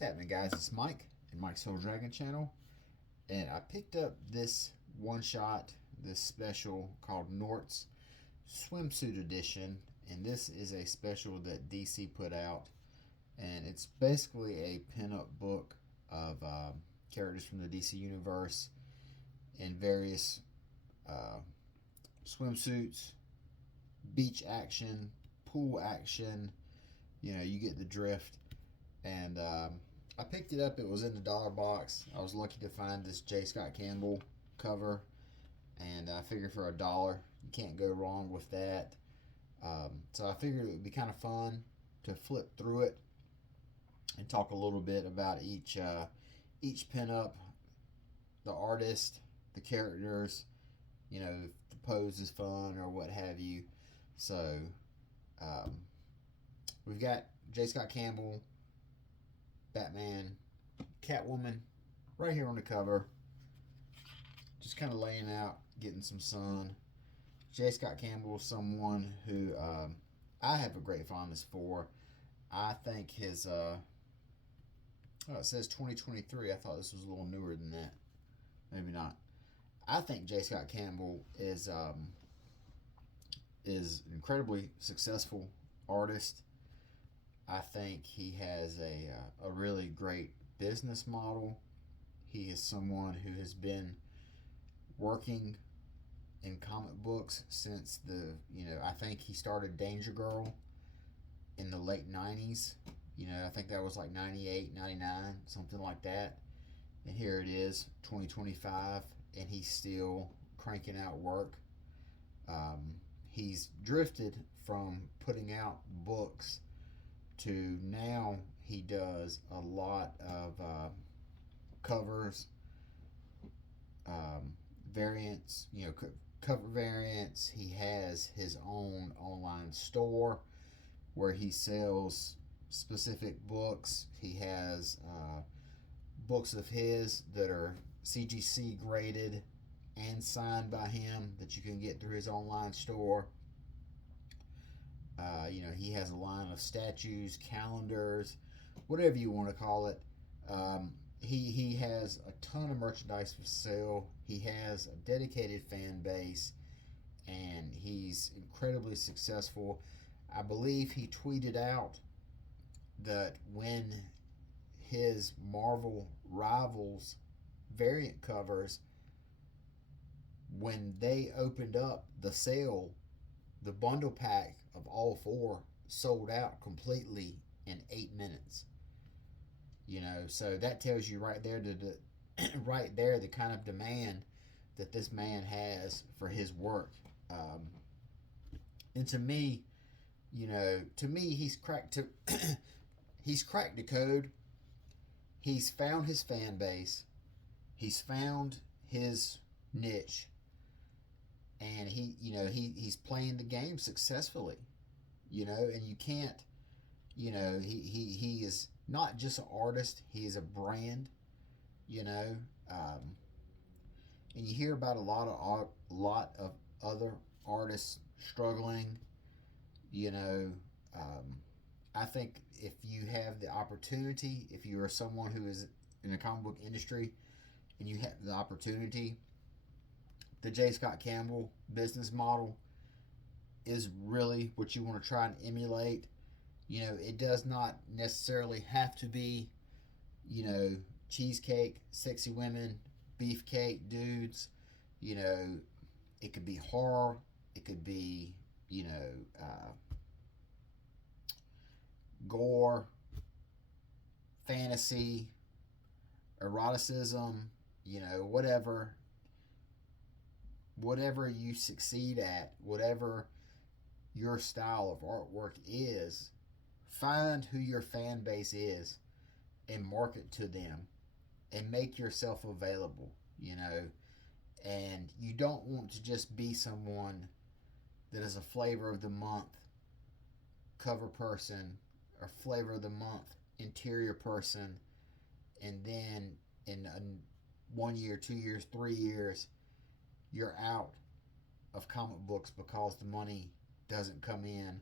What's happening, guys? It's Mike and Mike's Soul Dragon channel, and I picked up this one shot, this special called Nort's Swimsuit Edition, and this is a special that DC put out, and it's basically a pinup book of characters from the DC universe in various swimsuits, beach action, pool action. You know, you get the drift. And I picked it up. It was in the dollar box. I was lucky to find this J. Scott Campbell cover, and I figured for $1, you can't go wrong with that. So I figured it would be kind of fun to flip through it and talk a little bit about each pinup, the artist, the characters. You know, if the pose is fun or what have you. So we've got J. Scott Campbell, Batman, Catwoman, right here on the cover. Just kind of laying out, getting some sun. J. Scott Campbell is someone who I have a great fondness for. I think his, it says 2023. I thought this was a little newer than that. Maybe not. I think J. Scott Campbell is an incredibly successful artist. I think he has a really great business model. He is someone who has been working in comic books since I think he started Danger Girl in the late 90s. I think that was like 98, 99, something like that. And here it is, 2025, and he's still cranking out work. He's drifted from putting out books to now he does a lot of covers, variants, cover variants. He has his own online store where he sells specific books. He has books of his that are CGC graded and signed by him that you can get through his online store. He has a line of statues, calendars, whatever you want to call it. He has a ton of merchandise for sale. He has a dedicated fan base, and he's incredibly successful. I believe he tweeted out that when his Marvel Rivals variant covers, when they opened up the sale, the bundle pack of all four sold out completely in 8 minutes. So that tells you right there right there the kind of demand that this man has for his work. And to me, he's cracked he's cracked the code. He's found his fan base. He's found his niche, and he's playing the game successfully. And you can't, he is not just an artist, he is a brand. And you hear about a lot of other artists struggling. I think if you have the opportunity, if you are someone who is in the comic book industry and you have the opportunity, the J. Scott Campbell business model is really what you want to try and emulate. It does not necessarily have to be, cheesecake, sexy women, beefcake dudes. It could be horror. It could be, gore, fantasy, eroticism, whatever you succeed at, whatever your style of artwork is, find who your fan base is and market to them and make yourself available. And you don't want to just be someone that is a flavor of the month cover person or flavor of the month interior person, and then in 1 year, 2 years, 3 years, you're out of comic books because the money doesn't come in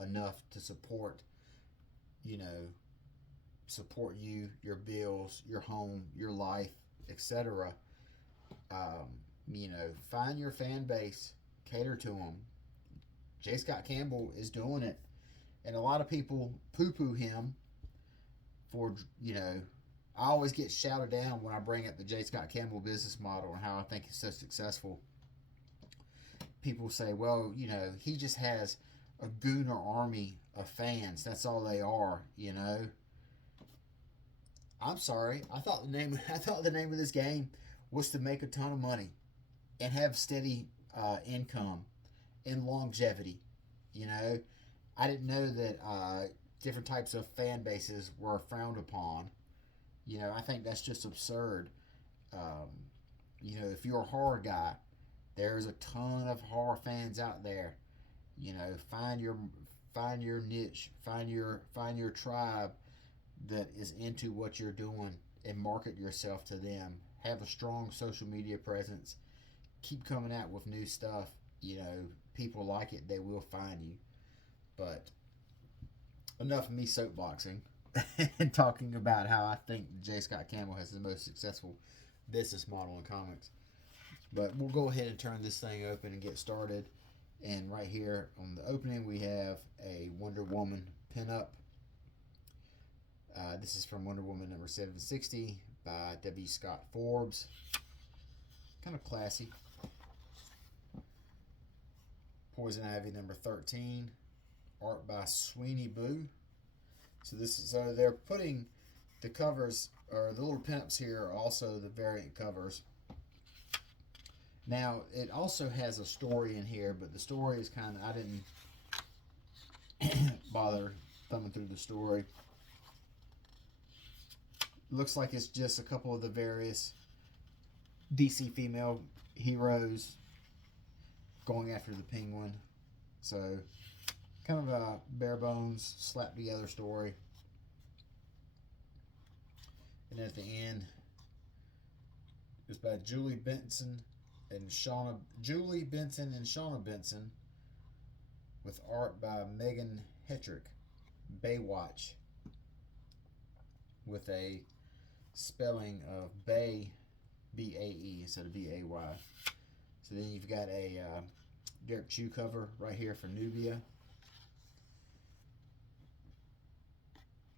enough to support, support you, your bills, your home, your life, etc. Find your fan base, cater to them. J. Scott Campbell is doing it, and a lot of people poo-poo him for I always get shouted down when I bring up the J. Scott Campbell business model and how I think it's so successful. People say, well, he just has a gooner army of fans. That's all they are. I'm sorry. I thought the name of this game was to make a ton of money and have steady income and longevity. I didn't know that different types of fan bases were frowned upon. I think that's just absurd. Um, if you're a horror guy, there's a ton of horror fans out there. Find your niche, find your tribe that is into what you're doing, and market yourself to them. Have a strong social media presence. Keep coming out with new stuff. People like it, they will find you. But enough of me soapboxing and talking about how I think J. Scott Campbell has the most successful business model in comics. But we'll go ahead and turn this thing open and get started. And right here on the opening, we have a Wonder Woman pinup. This is from Wonder Woman number 760 by W. Scott Forbes. Kind of classy. Poison Ivy number 13. Art by Sweeney Boo. So they're putting the covers, or the little pinups here, are also the variant covers. Now, it also has a story in here, but the story is I didn't bother thumbing through the story. Looks like it's just a couple of the various DC female heroes going after the Penguin. So, kind of a bare bones, slapped together story. And at the end, it's by Julie Benson and Shauna Benson, with art by Megan Hetrick. Baywatch, with a spelling of Bay, B-A-E instead of B-A-Y. So then you've got a Derek Chew cover right here for Nubia.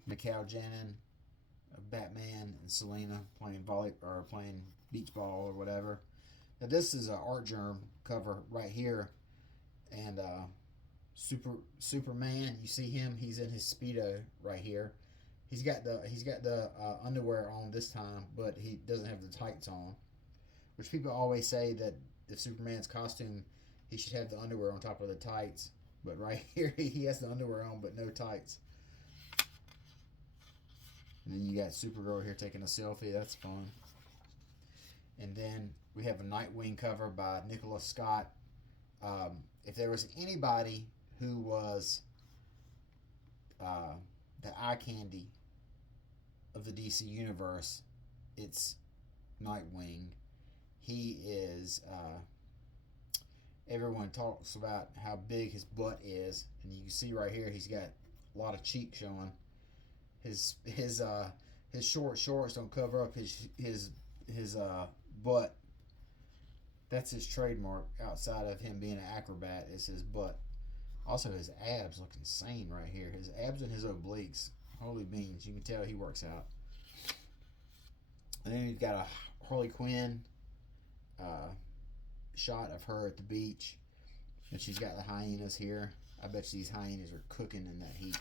Mikhail Janin, Batman, and Selena playing beach ball or whatever. Now this is an Art Germ cover right here, and Superman. You see him? He's in his Speedo right here. He's got the underwear on this time, but he doesn't have the tights on. Which people always say that if Superman's costume, he should have the underwear on top of the tights. But right here, he has the underwear on, but no tights. And then you got Supergirl here taking a selfie. That's fun. And then we have a Nightwing cover by Nicholas Scott. If there was anybody who was the eye candy of the DC universe, it's Nightwing. He is. Everyone talks about how big his butt is, and you can see right here he's got a lot of cheek showing. His short shorts don't cover up his butt. That's his trademark. Outside of him being an acrobat, is his butt. Also, his abs look insane right here. His abs and his obliques. Holy beans. You can tell he works out. And then you've got a Harley Quinn shot of her at the beach. And she's got the hyenas here. I bet you these hyenas are cooking in that heat.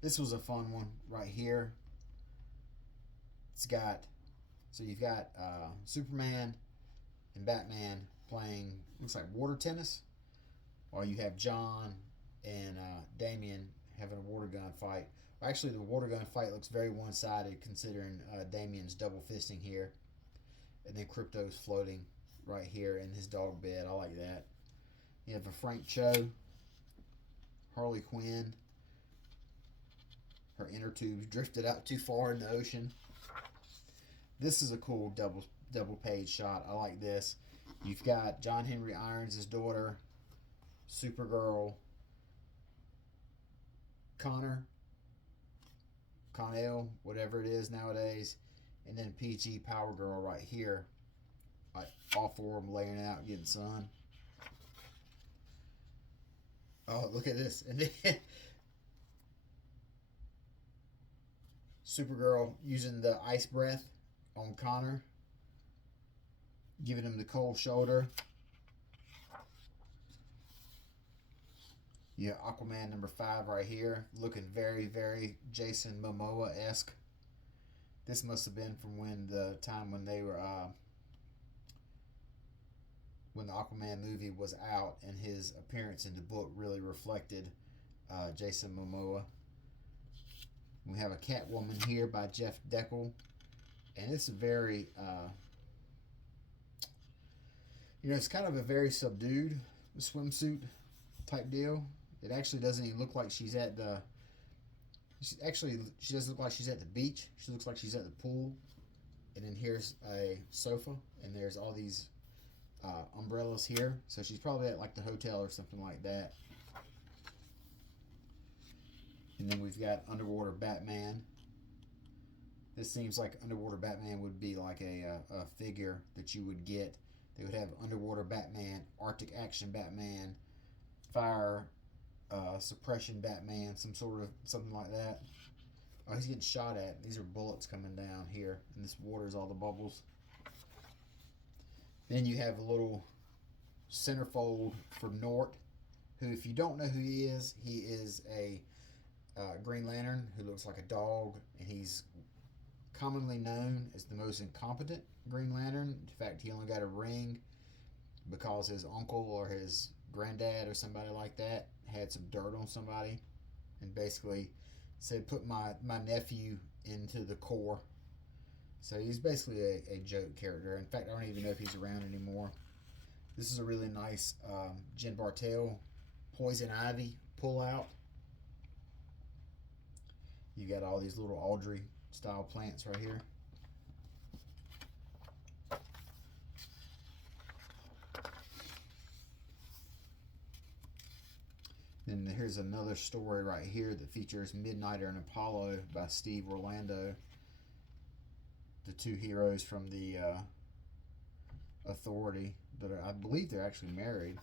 This was a fun one right here. You've got Superman and Batman playing, looks like water tennis, while you have John and Damian having a water gun fight. Actually, the water gun fight looks very one-sided considering Damian's double fisting here. And then Crypto's floating right here in his dog bed. I like that. You have a Frank Cho, Harley Quinn. Her inner tubes drifted out too far in the ocean. This is a cool double page shot. I like this. You've got John Henry Irons' daughter, Supergirl, Connor, Connell, whatever it is nowadays, and then PG Power Girl right here. Like all four of them laying out getting sun. Oh, look at this. And then Supergirl using the ice breath on Connor, giving him the cold shoulder. Yeah, Aquaman number 5 right here, looking very, very Jason Momoa-esque. This must have been from when the time when they were, when the Aquaman movie was out, and his appearance in the book really reflected Jason Momoa. We have a Catwoman here by Jeff Deckel, and it's a very, it's kind of a very subdued swimsuit type deal. It actually doesn't even look like she's at the. She doesn't look like she's at the beach. She looks like she's at the pool. And then here's a sofa, and there's all these umbrellas here. So she's probably at like the hotel or something like that. And then we've got Underwater Batman. This seems like Underwater Batman would be like a figure that you would get. They would have Underwater Batman, Arctic Action Batman, Fire Suppression Batman, something like that. Oh, he's getting shot at. These are bullets coming down here, and this water's all the bubbles. Then you have a little centerfold for Nort, who, if you don't know who he is a Green Lantern who looks like a dog, and he's commonly known as the most incompetent Green Lantern. In fact, he only got a ring because his uncle or his granddad or somebody like that had some dirt on somebody and basically said, put my nephew into the Corps. So he's basically a joke character. In fact, I don't even know if he's around anymore. This is a really nice Jen Bartel Poison Ivy pullout. You got all these little Audrey style plants right here. Then here's another story right here that features Midnighter and Apollo by Steve Orlando. The two heroes from the Authority that I believe they're actually married.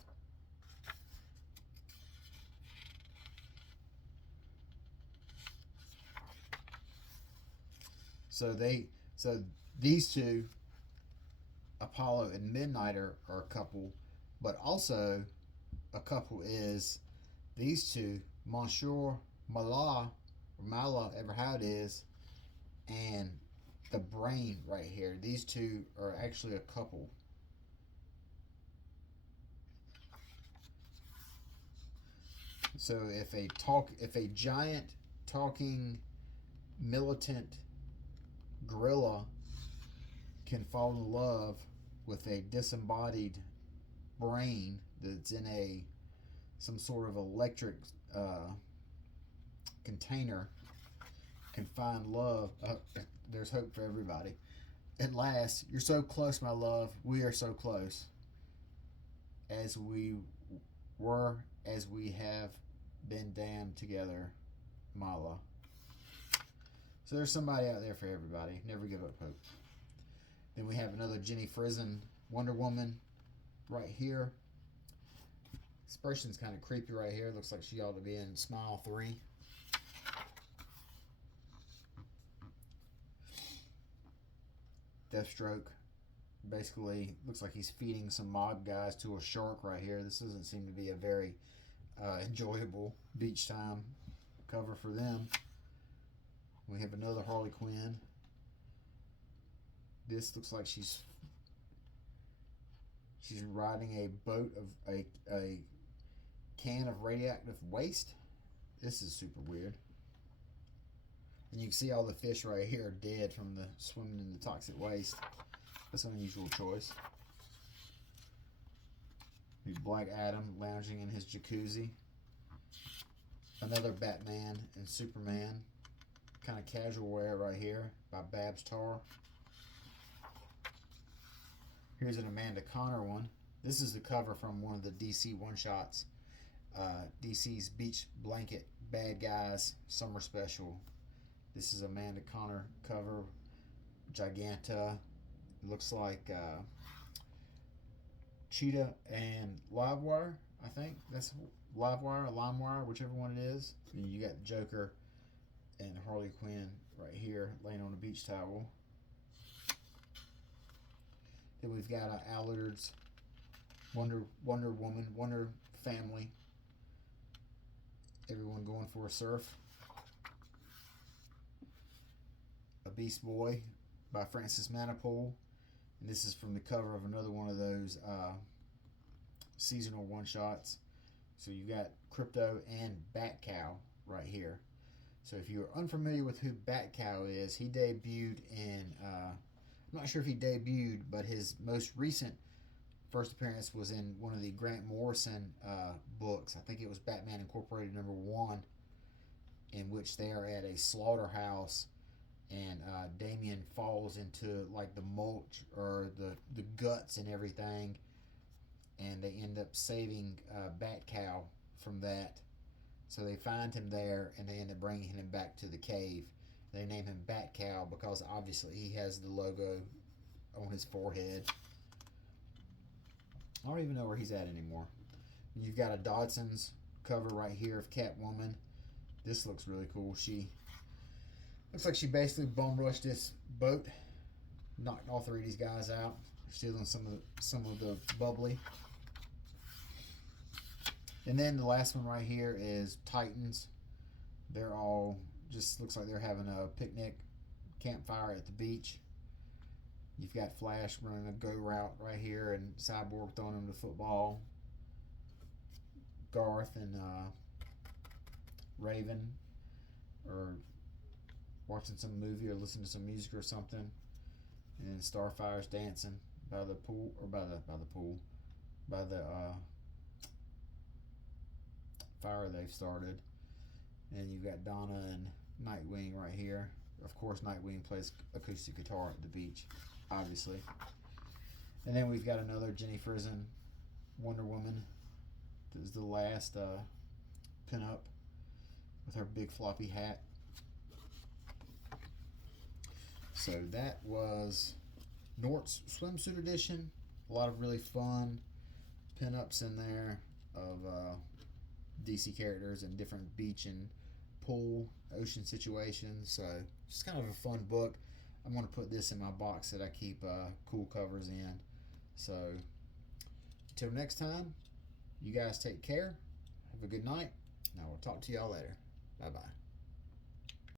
So these two, Apollo and Midnighter, are a couple, but also a couple is these two, Monsieur Mala, or Mala, ever how it is, and the Brain right here. These two are actually a couple. So if a giant talking militant gorilla can fall in love with a disembodied brain that's in some sort of electric container, can find love, there's hope for everybody. At last, you're so close, my love. We are so close. As we were, as we have been damned together, Mala. So there's somebody out there for everybody. Never give up hope. Then we have another Jenny Frison Wonder Woman right here. Expression's kind of creepy right here. Looks like she ought to be in Smile 3. Deathstroke. Basically, looks like he's feeding some mob guys to a shark right here. This doesn't seem to be a very enjoyable beach time cover for them. We have another Harley Quinn. This looks like she's riding a boat of a can of radioactive waste. This is super weird. And you can see all the fish right here dead from the swimming in the toxic waste. That's an unusual choice. Black Adam lounging in his jacuzzi. Another Batman and Superman. Kind of casual wear right here by Babs Tarr. Here's an Amanda Connor one. This is the cover from one of the DC one-shots. DC's Beach Blanket Bad Guys Summer Special. This is Amanda Connor cover, Giganta. Looks like Cheetah and Livewire. I think that's Livewire or LimeWire, whichever one it is. And you got Joker and Harley Quinn right here laying on a beach towel. Then we've got Allard's Wonder Woman, Wonder Family. Everyone going for a surf. A Beast Boy by Francis Manipool. And this is from the cover of another one of those seasonal one-shots. So you got Crypto and Bat Cow right here. So if you're unfamiliar with who Bat Cow is, he debuted in, I'm not sure if he debuted, but his most recent first appearance was in one of the Grant Morrison books. I think it was Batman Incorporated #1, in which they are at a slaughterhouse, and Damien falls into like the mulch or the guts and everything, and they end up saving Bat Cow from that. So they find him there, and they end up bringing him back to the cave. They name him Bat Cow because obviously he has the logo on his forehead. I don't even know where he's at anymore. You've got a Dodson's cover right here of Catwoman. This looks really cool. She looks like she basically bum rushed this boat, knocked all three of these guys out, stealing some of the bubbly. And then the last one right here is Titans. They're all just looks like they're having a picnic campfire at the beach. You've got Flash running a go route right here, and Cyborg throwing him the football. Garth and Raven are watching some movie or listening to some music or something. And then Starfire's dancing by the pool, or by the fire they've started. And you've got Donna and Nightwing right here. Of course, Nightwing plays acoustic guitar at the beach, obviously. And then we've got another Jenny Frison Wonder Woman. This is the last pinup with her big floppy hat. So that was Nort's Swimsuit Edition. A lot of really fun pinups in there of DC characters and different beach and pool, ocean situations. So just kind of a fun book. I'm going to put this in my box that I keep cool covers in. So until next time, you guys take care. Have a good night. And I will talk to y'all later. Bye-bye.